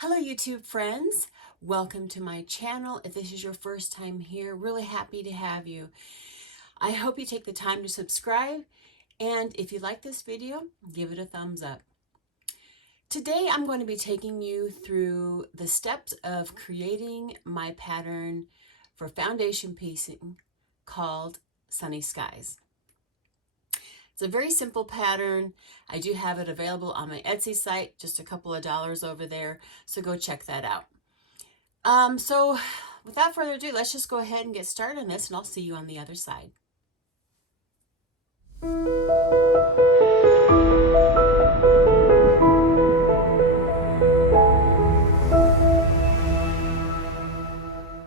Hello YouTube friends, welcome to my channel. If this is your first time here, really happy to have you. I hope you take the time to subscribe, and if you like this video, give it a thumbs up. Today I'm going to be taking you through the steps of creating my pattern for foundation piecing called Sunny Skies. It's a very simple pattern. I do have it available on my Etsy site, just a couple of dollars over there, so go check that out. So without further ado, let's just go ahead and get started on this, and I'll see you on the other side.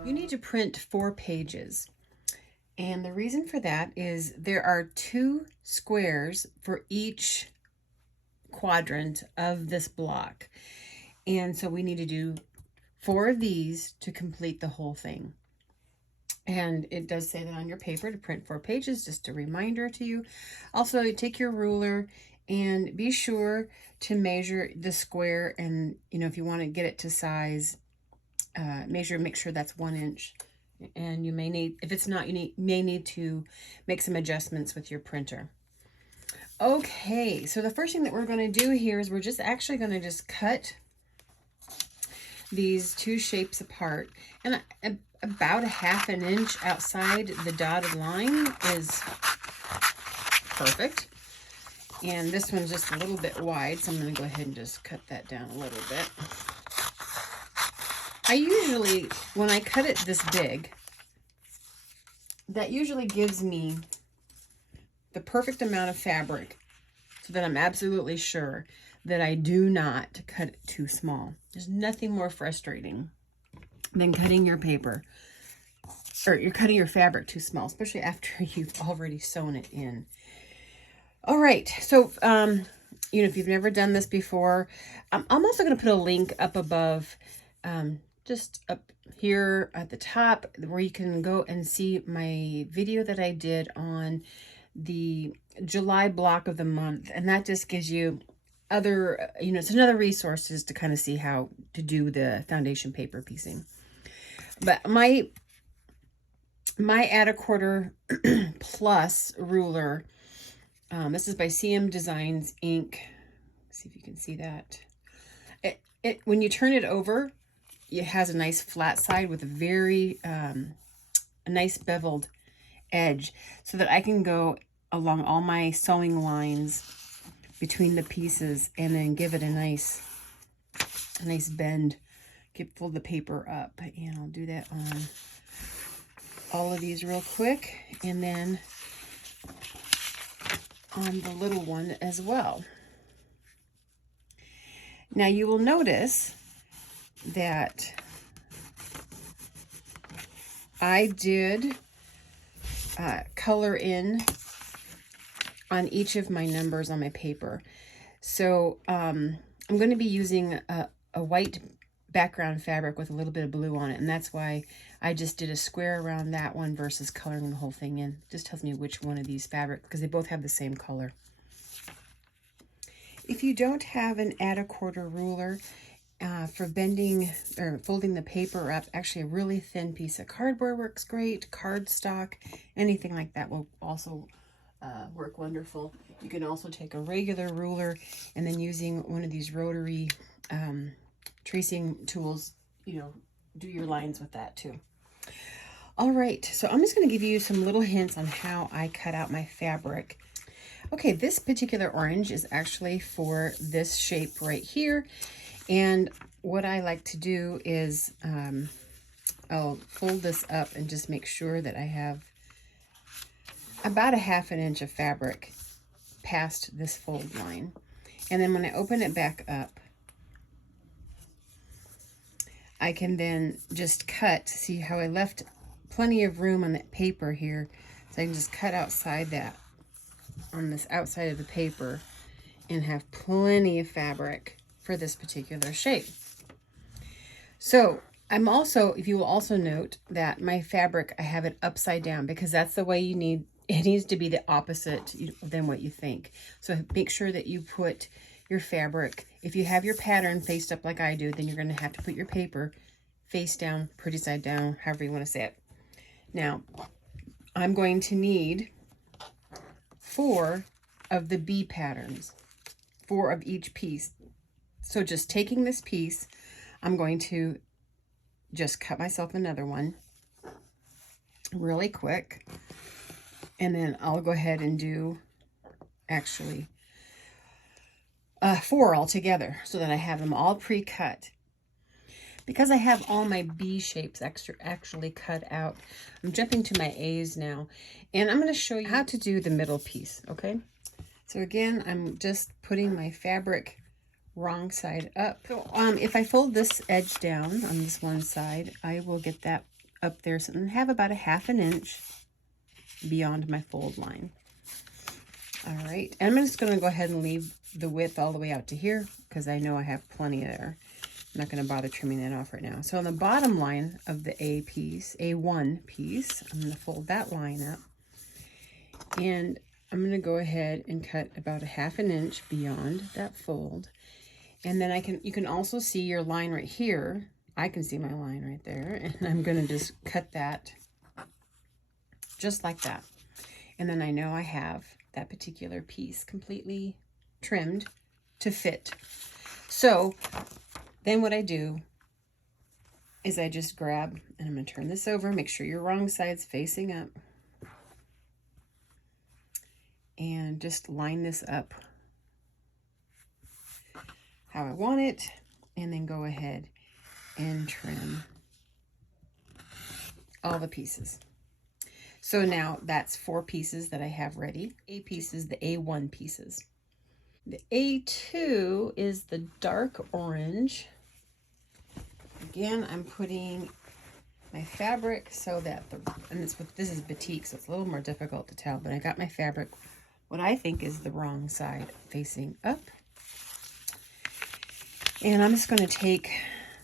You need to print 4 pages. And the reason for that is there are 2 squares for each quadrant of this block. And so we need to do 4 of these to complete the whole thing. And it does say that on your paper to print 4 pages, just a reminder to you. Also, take your ruler and be sure to measure the square, and if you want to get it to size, make sure that's 1 inch. And you may need, if it's not, may need to make some adjustments with your printer. Okay, so the first thing that we're going to do here is we're just actually going to just cut these 2 shapes apart, and about a ½ inch outside the dotted line is perfect. And this one's just a little bit wide, so I'm going to go ahead and just cut that down a little bit. I usually, when I cut it this big, that usually gives me the perfect amount of fabric so that I'm absolutely sure that I do not cut it too small. There's nothing more frustrating than cutting your paper, or you're cutting your fabric too small, especially after you've already sewn it in. All right, so if you've never done this before, I'm also going to put a link up above, just up here at the top, where you can go and see my video that I did on the July block of the month, and that just gives you other, it's another resources to kind of see how to do the foundation paper piecing. But my add a quarter plus ruler, this is by CM Designs Inc. See if you can see that. When you turn it over, it has a nice flat side with a very a nice beveled edge, so that I can go along all my sewing lines between the pieces and then give it a nice bend. Fold the paper up, and I'll do that on all of these real quick, and then on the little one as well. Now you will notice that I did color in on each of my numbers on my paper. So I'm going to be using a white background fabric with a little bit of blue on it, and that's why I just did a square around that one versus coloring the whole thing in. It just tells me which one of these fabrics, because they both have the same color. If you don't have an add a quarter ruler for bending or folding the paper up, actually a really thin piece of cardboard works great. Cardstock, anything like that will also work wonderful. You can also take a regular ruler, and then using one of these rotary tracing tools, do your lines with that too. All right, so I'm just going to give you some little hints on how I cut out my fabric. Okay, this particular orange is actually for this shape right here, and what I like to do is I'll fold this up and just make sure that I have about a ½ inch of fabric past this fold line. And then when I open it back up, I can then just cut. See how I left plenty of room on that paper here, so I can just cut outside that, on this outside of the paper, and have plenty of fabric for this particular shape. So I'm also, if you will also note that my fabric, I have it upside down, because that's the way you need, it needs to be the opposite than what you think. So make sure that you put your fabric. If you have your pattern faced up like I do, then you're going to have to put your paper face down, pretty side down, however you want to say it. Now, I'm going to need 4 of the B patterns, 4 of each piece. So just taking this piece, I'm going to just cut myself another one really quick. And then I'll go ahead and do actually 4 altogether so that I have them all pre-cut. Because I have all my B shapes actually cut out, I'm jumping to my A's now. And I'm going to show you how to do the middle piece, okay? So again, I'm just putting my fabric wrong side up. So if I fold this edge down on this one side, I will get that up there, so I have about a 1/2 inch beyond my fold line. All right, I'm just going to go ahead and leave the width all the way out to here because I know I have plenty there. I'm not going to bother trimming that off right now. So on the bottom line of the A1 piece, I'm going to fold that line up, and I'm going to go ahead and cut about a 1/2 inch beyond that fold. And then you can also see your line right here. I can see my line right there, and I'm going to just cut that just like that. And then I know I have that particular piece completely trimmed to fit. So then what I do is I just grab, and I'm going to turn this over, make sure your wrong side's facing up, and just line this up how I want it, and then go ahead and trim all the pieces. So now that's 4 pieces that I have ready. A pieces, the A1 pieces. The A2 is the dark orange. Again, I'm putting my fabric so that this is batik, so it's a little more difficult to tell, but I got my fabric, what I think is the wrong side facing up. And I'm just going to take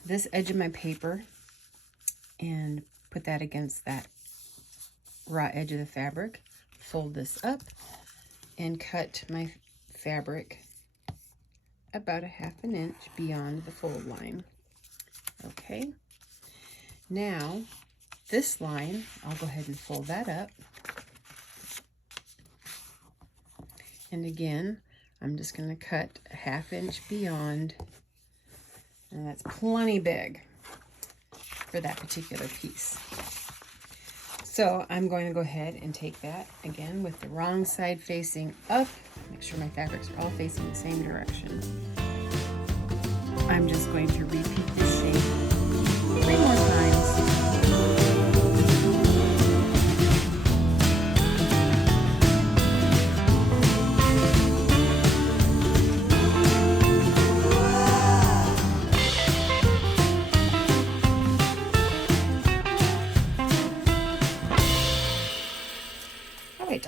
this edge of my paper and put that against that raw edge of the fabric, fold this up, and cut my fabric about a 1/2 inch beyond the fold line. Okay, now this line, I'll go ahead and fold that up. And again, I'm just going to cut a 1/2 inch beyond, and that's plenty big for that particular piece. So I'm going to go ahead and take that again with the wrong side facing up. Make sure my fabrics are all facing the same direction. I'm just going to repeat this shape 3 more times.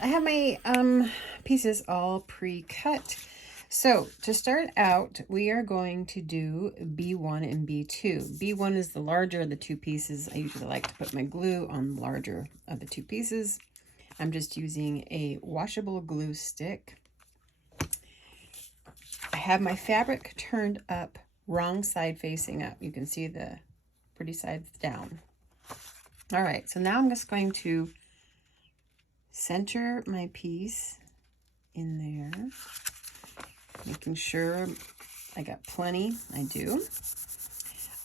I have my pieces all pre-cut. So to start out, we are going to do B1 and B2. B1 is the larger of the 2 pieces. I usually like to put my glue on the larger of the 2 pieces. I'm just using a washable glue stick. I have my fabric turned up, wrong side facing up. You can see the pretty sides down. All right, so now I'm just going to center my piece in there, making sure I got plenty. I do.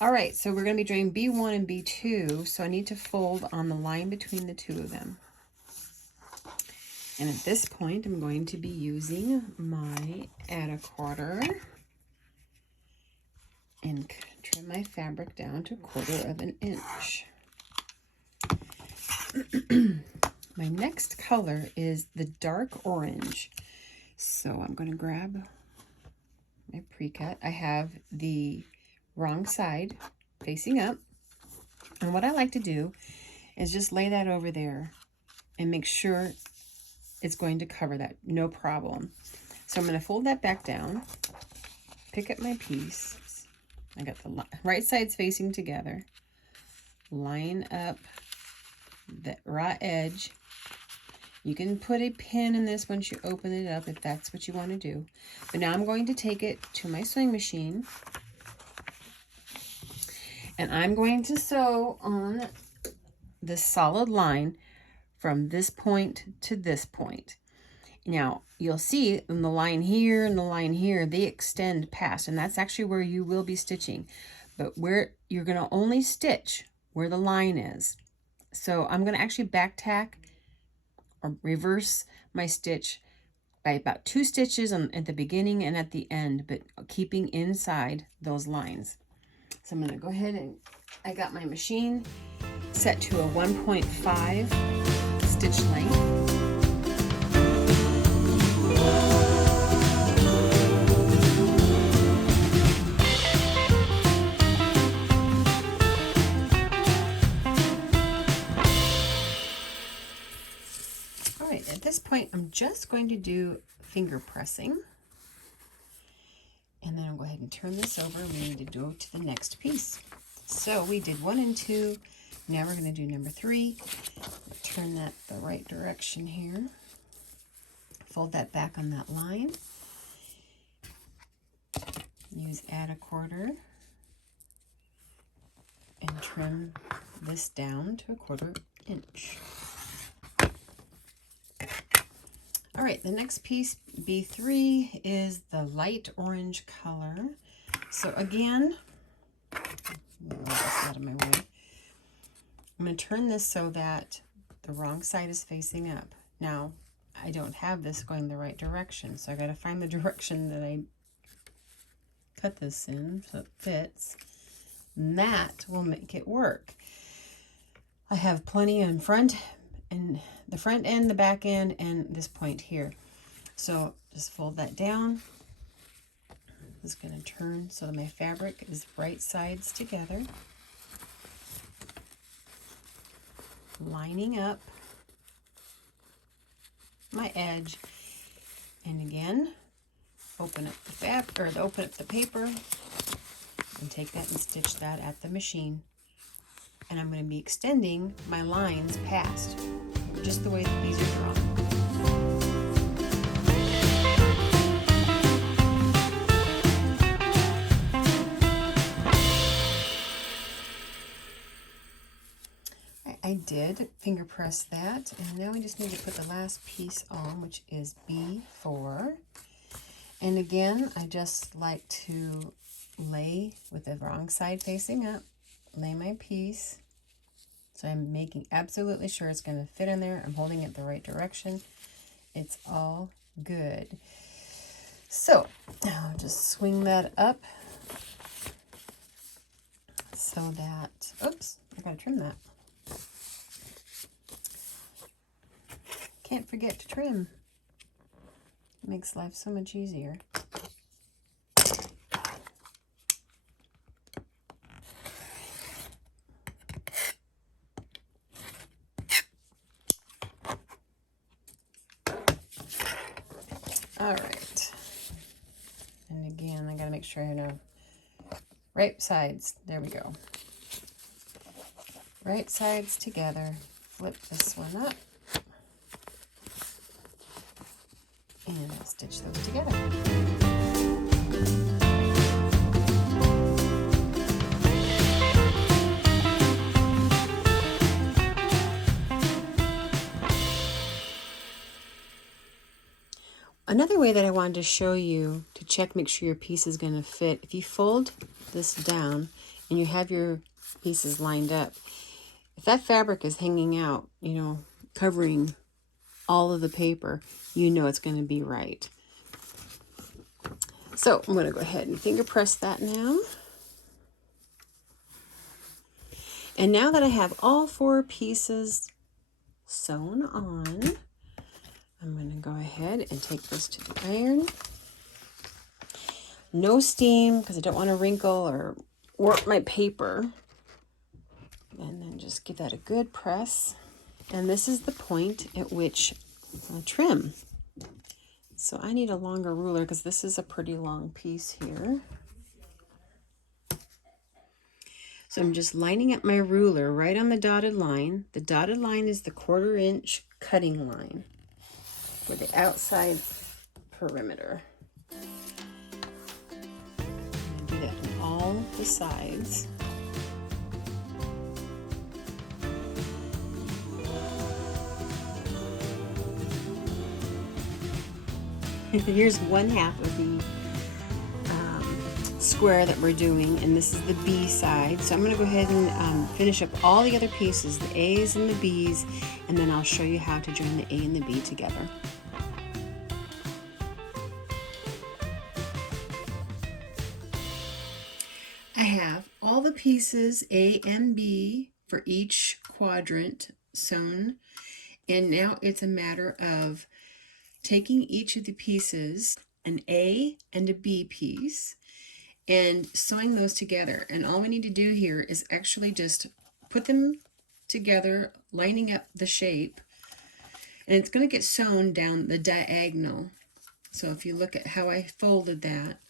All right, so we're going to be doing B1 and B2, so I need to fold on the line between the 2 of them. And at this point, I'm going to be using my add a quarter and trim my fabric down to 1/4 inch. My next color is the dark orange. So I'm going to grab my pre-cut. I have the wrong side facing up. And what I like to do is just lay that over there and make sure it's going to cover that, no problem. So I'm going to fold that back down, pick up my piece. I got the right sides facing together. Line up the raw edge You can put a pin in this once you open it up if that's what you want to do. But now I'm going to take it to my sewing machine. And I'm going to sew on this solid line from this point to this point. Now, you'll see in the line here and the line here, they extend past, and that's actually where you will be stitching. But where you're going to only stitch where the line is. So I'm going to actually back tack or reverse my stitch by about 2 stitches at the beginning and at the end, but keeping inside those lines. So I'm going to go ahead and I got my machine set to a 1.5 stitch length. At this point, I'm just going to do finger pressing. And then I'll go ahead and turn this over. We need to go to the next piece. So we did 1 and 2. Now we're going to do number 3. Turn that the right direction here. Fold that back on that line. Use add a quarter. And trim this down to a 1/4 inch. All right, the next piece, B3, is the light orange color. So again, move this out of my way. I'm going to turn this so that the wrong side is facing up. Now, I don't have this going the right direction, so I got to find the direction that I cut this in so it fits. And that will make it work. I have plenty in front and the front end, the back end, and this point here. So just fold that down. Just going to turn so that my fabric is right sides together. Lining up my edge, and again, open up the open up the paper, and take that and stitch that at the machine. And I'm going to be extending my lines past, just the way that these are drawn. I did finger press that, and now we just need to put the last piece on, which is B4. And again, I just like to lay with the wrong side facing up, lay my piece. So I'm making absolutely sure it's going to fit in there. I'm holding it the right direction. It's all good. So I'll just swing that up so that, oops, I gotta trim that. Can't forget to trim. It makes life so much easier. All right. And again, I gotta make sure I know right sides. There we go. Right sides together. Flip this one up. And I'll stitch those together. Another way that I wanted to show you to check, make sure your piece is going to fit, if you fold this down and you have your pieces lined up, if that fabric is hanging out, you know, covering all of the paper, you know it's going to be right. So I'm going to go ahead and finger press that now. And now that I have all 4 pieces sewn on, I'm going to go ahead and take this to the iron. No steam, because I don't want to wrinkle or warp my paper. And then just give that a good press. And this is the point at which I'll trim. So I need a longer ruler because this is a pretty long piece here. So I'm just lining up my ruler right on the dotted line. The dotted line is the 1/4 inch cutting line. for the outside perimeter. Do that on all the sides. Here's one half of the square that we're doing, and this is the B side. So I'm going to go ahead and finish up all the other pieces, the A's and the B's, and then I'll show you how to join the A and the B together. I have all the pieces A and B for each quadrant sewn, and now it's a matter of taking each of the pieces, an A and a B piece, and sewing those together. And all we need to do here is actually just put them together, lining up the shape, and it's going to get sewn down the diagonal. So if you look at how I folded that,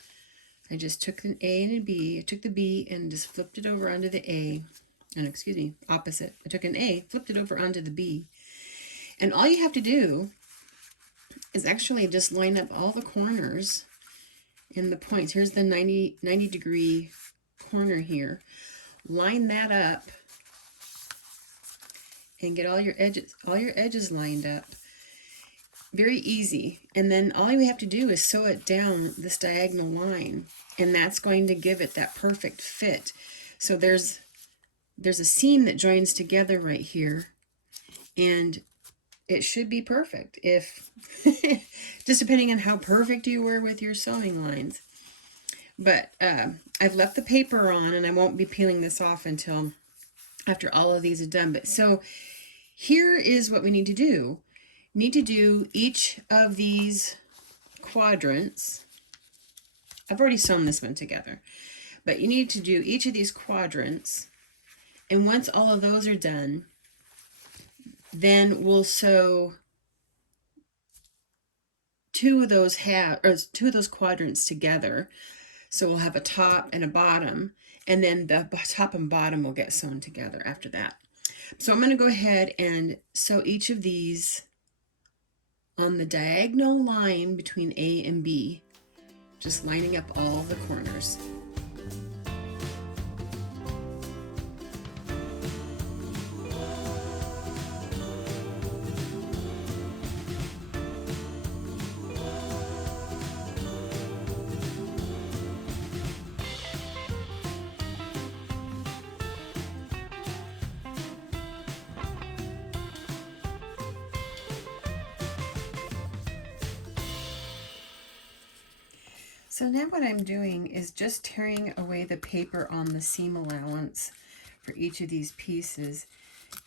I just took an A and a B. I took the B and just flipped it over onto the A. And excuse me, opposite. I took an A, flipped it over onto the B. And all you have to do is actually just line up all the corners and the points. Here's the 90 degree corner here. Line that up and get all your edges lined up. Very easy. And then all you have to do is sew it down this diagonal line, and that's going to give it that perfect fit. So there's a seam that joins together right here, and it should be perfect, if just depending on how perfect you were with your sewing lines. But I've left the paper on, and I won't be peeling this off until after all of these are done. But so here is what we need to do. Need to do each of these quadrants. I've already sewn this one together, but you need to do each of these quadrants, and once all of those are done, then we'll sew two of those quadrants together. So we'll have a top and a bottom, and then the top and bottom will get sewn together after that. So I'm going to go ahead and sew each of these on the diagonal line between A and B, just lining up all the corners. So now what I'm doing is just tearing away the paper on the seam allowance for each of these pieces.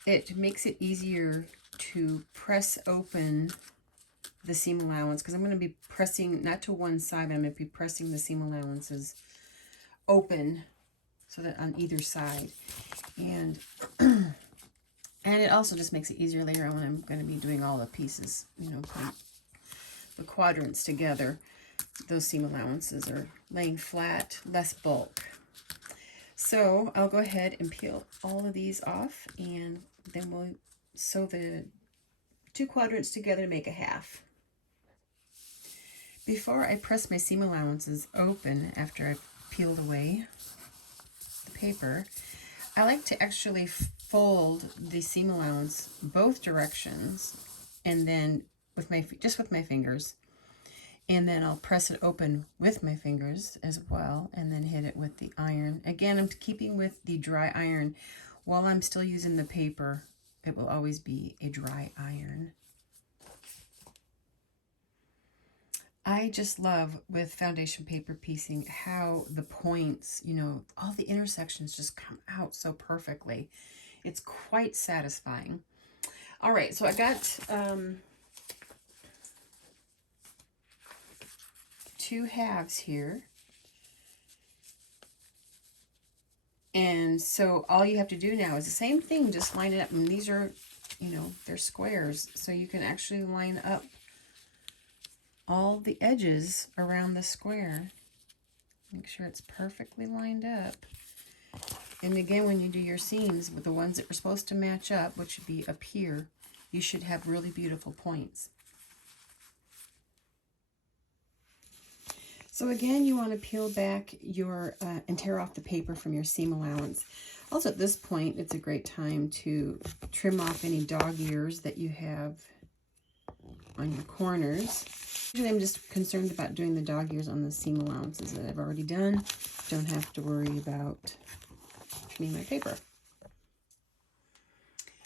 It makes it easier to press open the seam allowance, because I'm going to be pressing, not to one side, I'm going to be pressing the seam allowances open so that on either side. And and it also just makes it easier later on when I'm going to be doing all the pieces, you know, the quadrants together. Those seam allowances are laying flat, less bulk. So I'll go ahead and peel all of these off, and then we'll sew the two quadrants together to make a half. Before I press my seam allowances open after I've peeled away the paper, I like to actually fold the seam allowance both directions, and then with my fingers. And then I'll press it open with my fingers as well, and then hit it with the iron. Again, I'm keeping with the dry iron. While I'm still using the paper, it will always be a dry iron. I just love with foundation paper piecing how the points, you know, all the intersections just come out so perfectly. It's quite satisfying. All right, so I got two halves here, and so all you have to do now is the same thing, just line it up. And these are, you know, they're squares, so you can actually line up all the edges around the square. Make sure it's perfectly lined up. And again, when you do your seams with the ones that are supposed to match up, which should be up here, you should have really beautiful points. So again, you want to peel back your and tear off the paper from your seam allowance. Also at this point, it's a great time to trim off any dog ears that you have on your corners. Usually I'm just concerned about doing the dog ears on the seam allowances that I've already done. Don't have to worry about trimming my paper.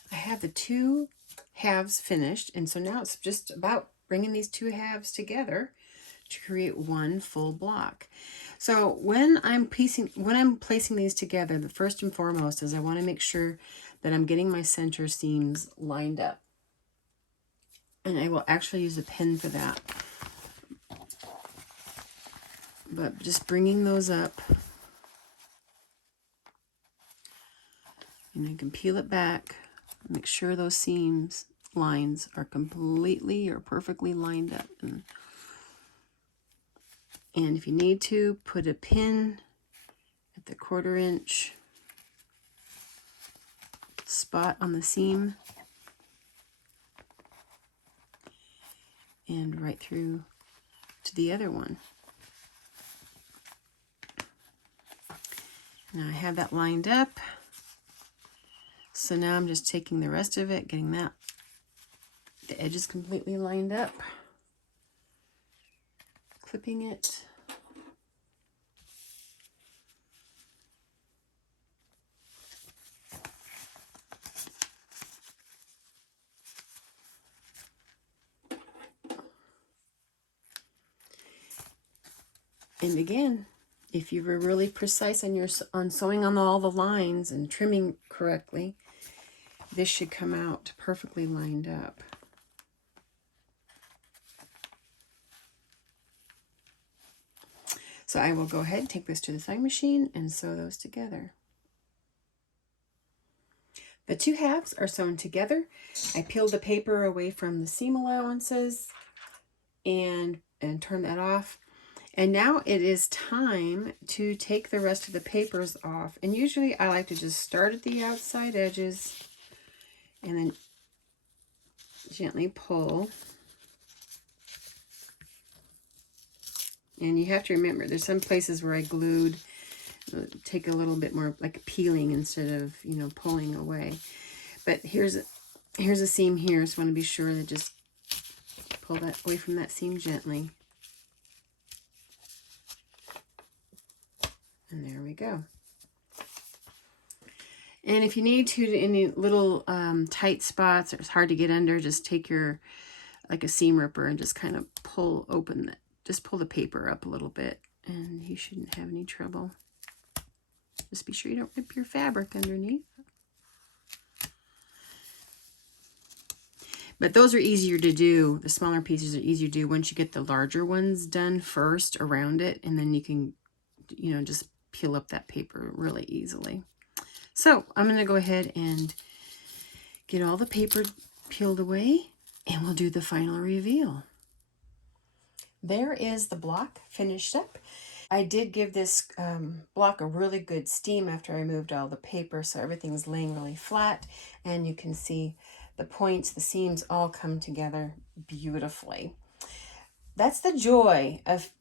I have the 2 halves finished, and so now it's just about bringing these 2 halves together to create one full block. So when I'm placing these together, the first and foremost is I want to make sure that I'm getting my center seams lined up. And I will actually use a pin for that. But just bringing those up, and I can peel it back, make sure those seams lines are completely or perfectly lined up. And if you need to, put a pin at the 1/4 inch spot on the seam and right through to the other one. Now I have that lined up. So now I'm just taking the rest of it, getting the edges completely lined up, clipping it. And again, if you were really precise on sewing on all the lines and trimming correctly, this should come out perfectly lined up. So I will go ahead and take this to the sewing machine and sew those together. The 2 halves are sewn together. I peeled the paper away from the seam allowances and turn that off. And now it is time to take the rest of the papers off. And usually I like to just start at the outside edges and then gently pull. And you have to remember, there's some places where I glued, take a little bit more like peeling instead of, you know, pulling away. But here's a seam here, so I want to be sure that just pull that away from that seam gently. And there we go. And if you need to, any little tight spots or it's hard to get under, just take like a seam ripper and just kind of pull open just pull the paper up a little bit, and you shouldn't have any trouble. Just be sure you don't rip your fabric underneath. But those are easier to do. The smaller pieces are easier to do once you get the larger ones done first around it, and then you can, you know, just peel up that paper really easily. So I'm going to go ahead and get all the paper peeled away, and we'll do the final reveal. There is the block finished up. I did give this block a really good steam after I removed all the paper, so everything's laying really flat, and you can see the points, the seams all come together beautifully. That's the joy of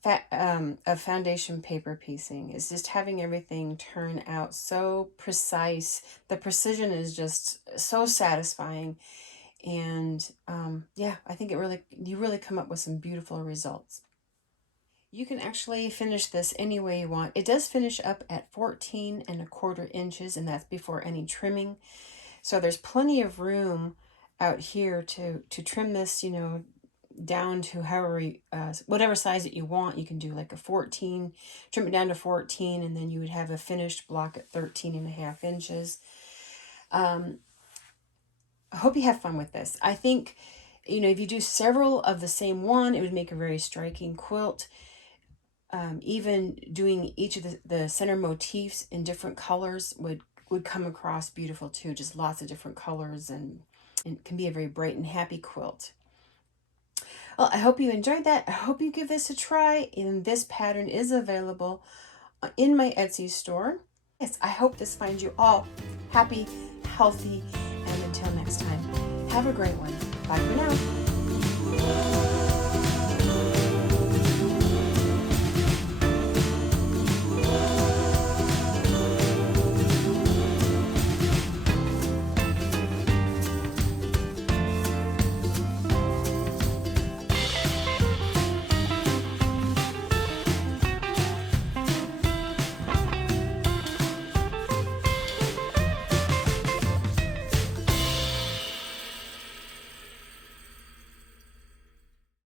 foundation paper piecing, is just having everything turn out so precise. The precision is just so satisfying. And yeah, I think you really come up with some beautiful results. You can actually finish this any way you want. It does finish up at 14¼ inches, and that's before any trimming. So there's plenty of room out here to trim this, you know, down to whatever size that you want. You can do like a 14, trim it down to 14, and then you would have a finished block at 13½ inches. I hope you have fun with this. I think, you know, if you do several of the same one, it would make a very striking quilt. Even doing each of the center motifs in different colors would come across beautiful too. Just lots of different colors, and it can be a very bright and happy quilt. Well, I hope you enjoyed that. I hope you give this a try, and this pattern is available in my Etsy store. Yes, I hope this finds you all happy, healthy, and until next time, have a great one. Bye for now.